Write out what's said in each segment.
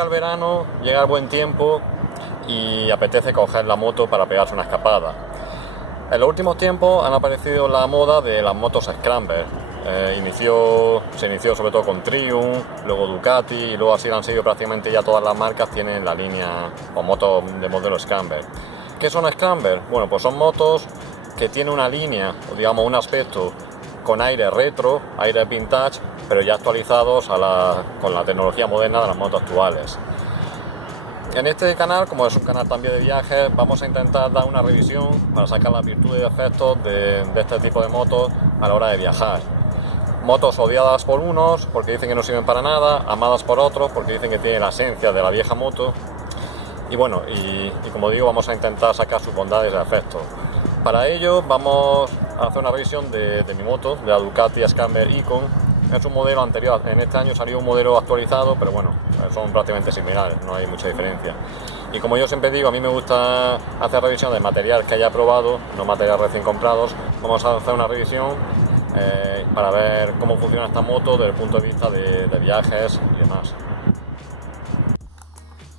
llega el verano, llega el buen tiempo y apetece coger la moto para pegarse una escapada. En los últimos tiempos han aparecido la moda de las motos Scrambler. Se inició sobre todo con Triumph, luego Ducati y luego así han seguido prácticamente ya todas las marcas tienen la línea o motos de modelo Scrambler. ¿Qué son Scrambler? Bueno, pues son motos que tienen una línea o digamos un aspecto con aire retro, aire vintage, pero ya actualizados con la tecnología moderna de las motos actuales. En este canal, como es un canal también de viajes, vamos a intentar dar una revisión para sacar las virtudes y defectos de este tipo de motos a la hora de viajar. Motos odiadas por unos porque dicen que no sirven para nada, amadas por otros porque dicen que tienen la esencia de la vieja moto. Y bueno, y como digo, vamos a intentar sacar sus bondades y defectos. Para ello vamos a hacer una revisión de mi moto, de la Ducati Scrambler Icon. Es un modelo anterior, en este año salió un modelo actualizado, pero bueno, son prácticamente similares, no hay mucha diferencia. Y como yo siempre digo, a mí me gusta hacer revisión de material que haya probado, no material recién comprados. Vamos a hacer una revisión para ver cómo funciona esta moto desde el punto de vista de viajes y demás.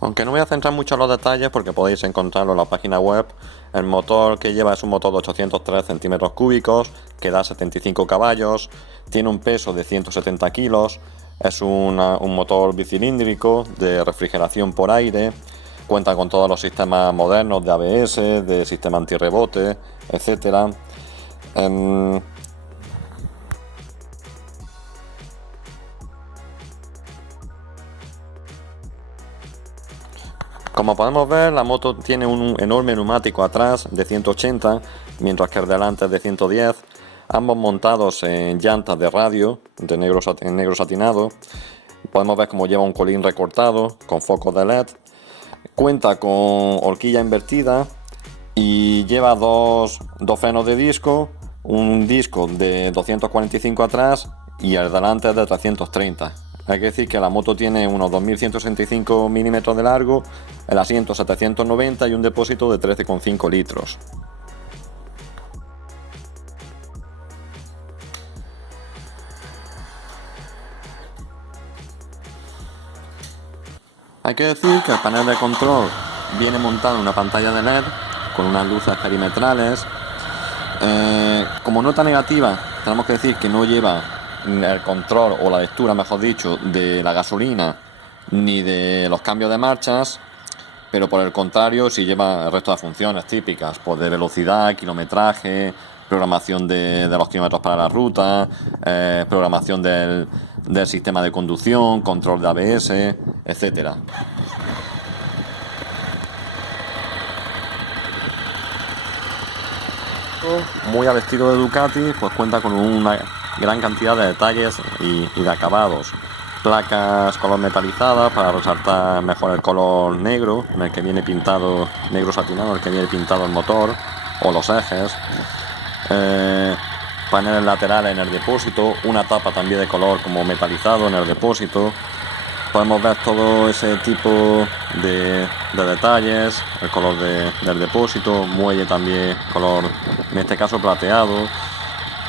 Aunque no voy a centrar mucho en los detalles porque podéis encontrarlo en la página web, el motor que lleva es un motor de 803 centímetros cúbicos, que da 75 caballos, tiene un peso de 170 kilos, es un motor bicilíndrico de refrigeración por aire, cuenta con todos los sistemas modernos de ABS, de sistema antirrebote, etc. Como podemos ver, la moto tiene un enorme neumático atrás de 180, mientras que el delante es de 110, ambos montados en llantas de radio en negro satinado. Podemos ver cómo lleva un colín recortado con focos de LED, cuenta con horquilla invertida y lleva dos frenos de disco, un disco de 245 atrás y el delante es de 330. Hay que decir que la moto tiene unos 2165 milímetros de largo, el asiento 790 y un depósito de 13,5 litros. Hay que decir que el panel de control viene montado en una pantalla de LED con unas luces perimetrales. Como nota negativa, tenemos que decir que no lleva el control o la lectura, mejor dicho, de la gasolina ni de los cambios de marchas, pero por el contrario sí lleva el resto de funciones típicas, pues de velocidad, kilometraje, programación de los kilómetros para la ruta, programación del sistema de conducción, control de ABS, etcétera. Muy al estilo de Ducati, pues cuenta con una gran cantidad de detalles y de acabados. Placas color metalizadas para resaltar mejor el color negro, en el que viene pintado, negro satinado, en el que viene pintado el motor o los ejes. Paneles laterales en el depósito, una tapa también de color como metalizado en el depósito. Podemos ver todo ese tipo de detalles, el color del depósito, muelle también color, en este caso plateado.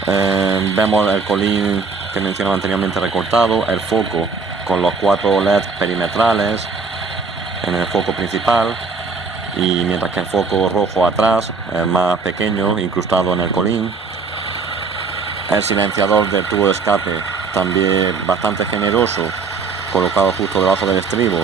Vemos el colín que mencionaba anteriormente recortado, el foco con los 4 LED perimetrales en el foco principal, y mientras que el foco rojo atrás es más pequeño, incrustado en el colín. El silenciador del tubo de escape también bastante generoso, colocado justo debajo del estribo.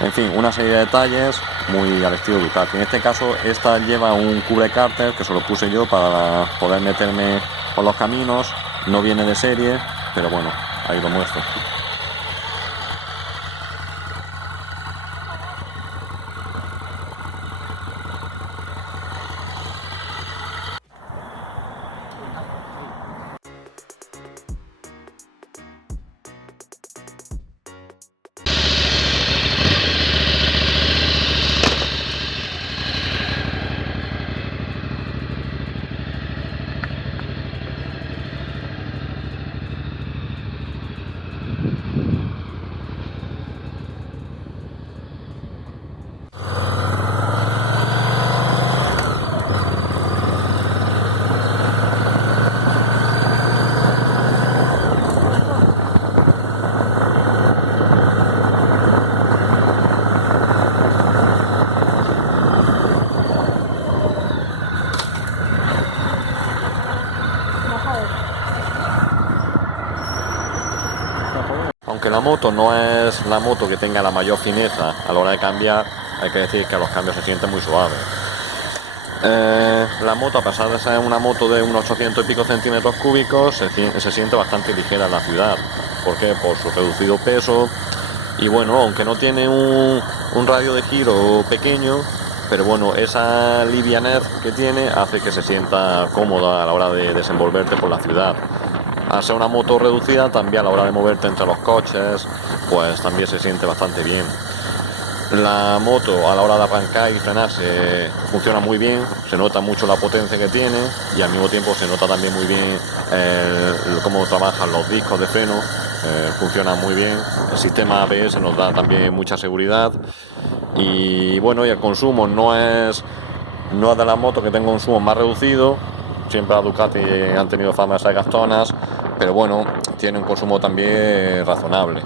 En fin, una serie de detalles muy al estilo Ducati. En este caso, esta lleva un cubrecárter que se lo puse yo para poder meterme por los caminos. No viene de serie, pero bueno, ahí lo muestro. aunque la moto no es la moto que tenga la mayor fineza a la hora de cambiar, hay que decir que los cambios se sienten muy suaves. La moto, a pesar de ser una moto de unos 800 y pico centímetros cúbicos, se siente bastante ligera en la ciudad. ¿Por qué? Por su reducido peso. Y bueno, aunque no tiene un radio de giro pequeño, pero bueno, esa livianez que tiene hace que se sienta cómoda a la hora de desenvolverte por la ciudad. Al ser una moto reducida, también a la hora de moverte entre los coches, pues también se siente bastante bien. La moto a la hora de arrancar y frenarse funciona muy bien, se nota mucho la potencia que tiene y al mismo tiempo se nota también muy bien cómo trabajan los discos de freno, funciona muy bien. El sistema ABS nos da también mucha seguridad y bueno, y el consumo no es de las motos que tengan un consumo más reducido. Siempre las Ducati han tenido fama de ser gastonas, pero bueno, tiene un consumo también razonable.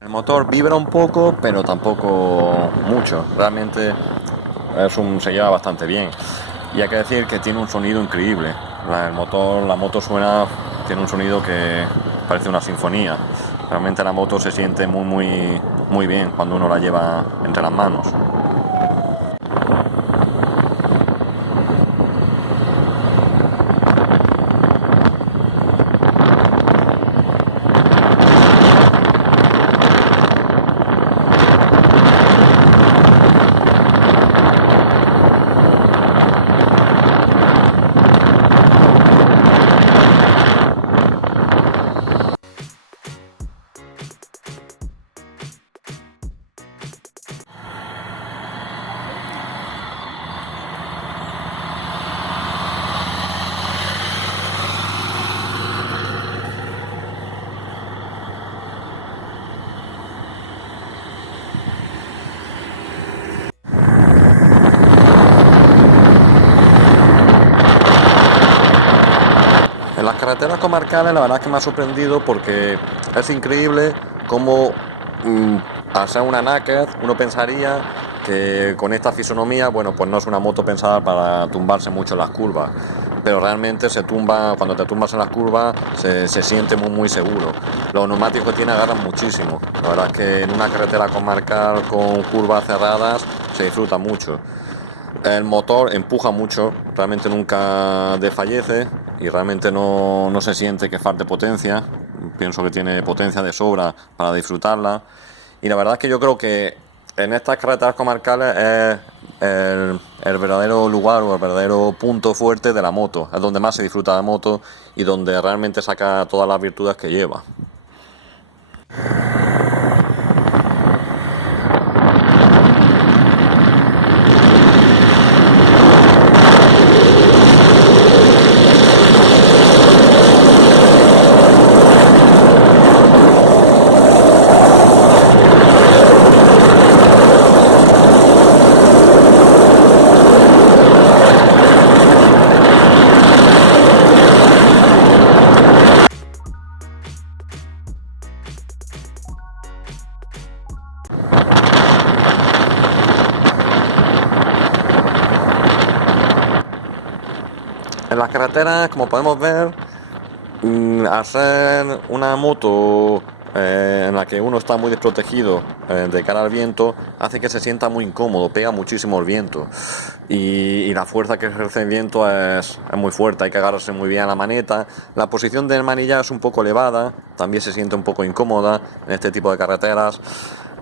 El motor vibra un poco, pero tampoco mucho. Realmente se lleva bastante bien. Y hay que decir que tiene un sonido increíble. La moto tiene un sonido que parece una sinfonía. Realmente la moto se siente muy bien cuando uno la lleva entre las manos. En las carreteras comarcales la verdad es que me ha sorprendido porque es increíble cómo al ser una naked uno pensaría que con esta fisonomía, bueno, pues no es una moto pensada para tumbarse mucho en las curvas, pero realmente cuando te tumbas en las curvas se siente muy seguro. Los neumáticos que tiene agarran muchísimo, la verdad es que en una carretera comarcal con curvas cerradas se disfruta mucho. El motor empuja mucho, realmente nunca desfallece y realmente no se siente que falte potencia. Pienso que tiene potencia de sobra para disfrutarla. Y la verdad es que yo creo que en estas carreteras comarcales es el verdadero lugar o el verdadero punto fuerte de la moto. Es donde más se disfruta de moto y donde realmente saca todas las virtudes que lleva. En las carreteras, como podemos ver, al ser una moto en la que uno está muy desprotegido de cara al viento, hace que se sienta muy incómodo, pega muchísimo el viento y la fuerza que ejerce el viento es muy fuerte, hay que agarrarse muy bien a la maneta. La posición del manillar es un poco elevada, también se siente un poco incómoda en este tipo de carreteras.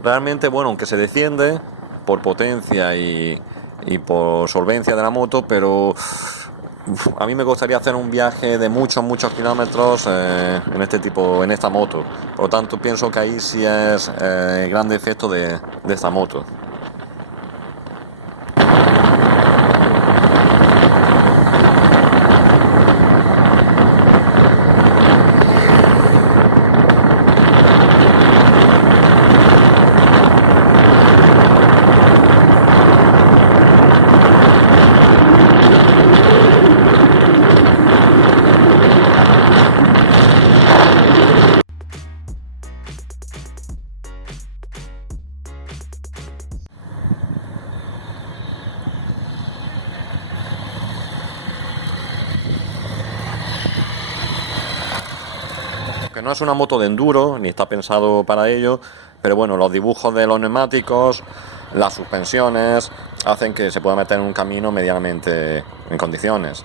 Realmente, bueno, aunque se defiende por potencia y por solvencia de la moto, pero a mí me gustaría hacer un viaje de muchos kilómetros en esta moto. Por lo tanto, pienso que ahí sí es gran defecto de esta moto. Que no es una moto de enduro, ni está pensado para ello, pero bueno, los dibujos de los neumáticos, las suspensiones, hacen que se pueda meter en un camino medianamente en condiciones.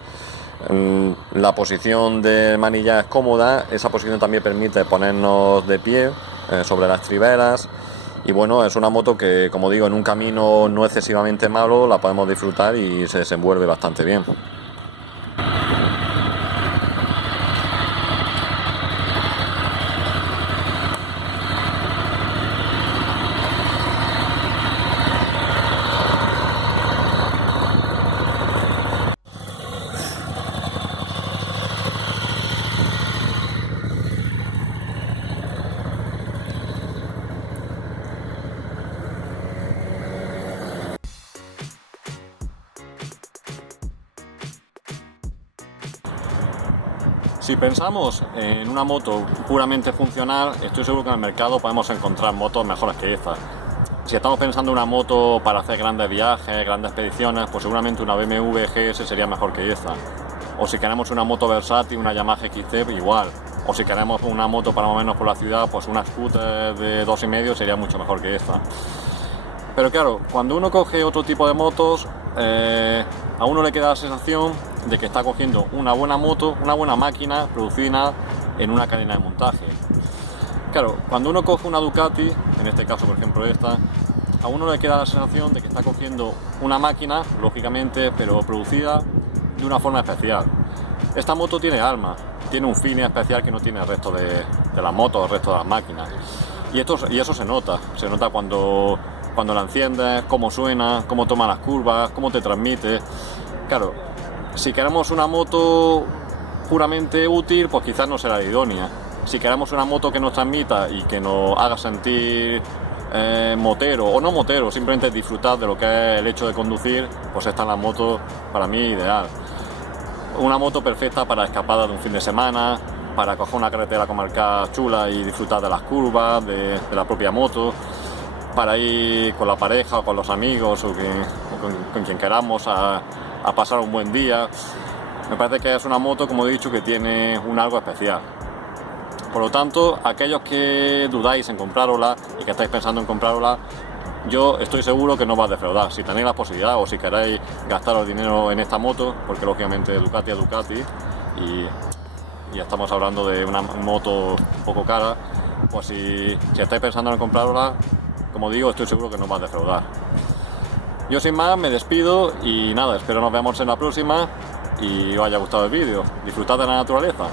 La posición del manillar es cómoda, esa posición también permite ponernos de pie sobre las estriberas, y bueno, es una moto que, como digo, en un camino no excesivamente malo la podemos disfrutar y se desenvuelve bastante bien. Si pensamos en una moto puramente funcional, estoy seguro que en el mercado podemos encontrar motos mejores que esta. Si estamos pensando en una moto para hacer grandes viajes, grandes expediciones, pues seguramente una BMW GS sería mejor que esta. O si queremos una moto versátil, una Yamaha XT, igual. O si queremos una moto para movernos por la ciudad, pues una scooter de 2,5 sería mucho mejor que esta. Pero claro, cuando uno coge otro tipo de motos, a uno le queda la sensación de que está cogiendo una buena moto, una buena máquina producida en una cadena de montaje. Claro, cuando uno coge una Ducati, en este caso por ejemplo esta, a uno le queda la sensación de que está cogiendo una máquina, lógicamente, pero producida de una forma especial. Esta moto tiene alma, tiene un feeling especial que no tiene el resto de las motos, el resto de las máquinas. Y eso se nota cuando la enciendes, cómo suena, cómo toma las curvas, cómo te transmite. Claro, si queremos una moto puramente útil, pues quizás no será la idónea. Si queremos una moto que nos transmita y que nos haga sentir motero o no motero, simplemente disfrutar de lo que es el hecho de conducir, pues esta es la moto para mí ideal. Una moto perfecta para escapadas de un fin de semana, para coger una carretera comarcal chula y disfrutar de las curvas, de la propia moto, para ir con la pareja o con los amigos o con quien queramos a pasar un buen día. Me parece que es una moto, como he dicho, que tiene un algo especial. Por lo tanto, aquellos que dudáis en comprárosla y que estáis pensando en comprárosla, yo estoy seguro que no va a defraudar. Si tenéis la posibilidad o si queréis gastaros dinero en esta moto, porque lógicamente Ducati es Ducati y estamos hablando de una moto un poco cara, pues si estáis pensando en comprárosla, como digo, estoy seguro que no va a defraudar. Yo sin más me despido y nada, espero nos veamos en la próxima y os haya gustado el vídeo. Disfrutad de la naturaleza.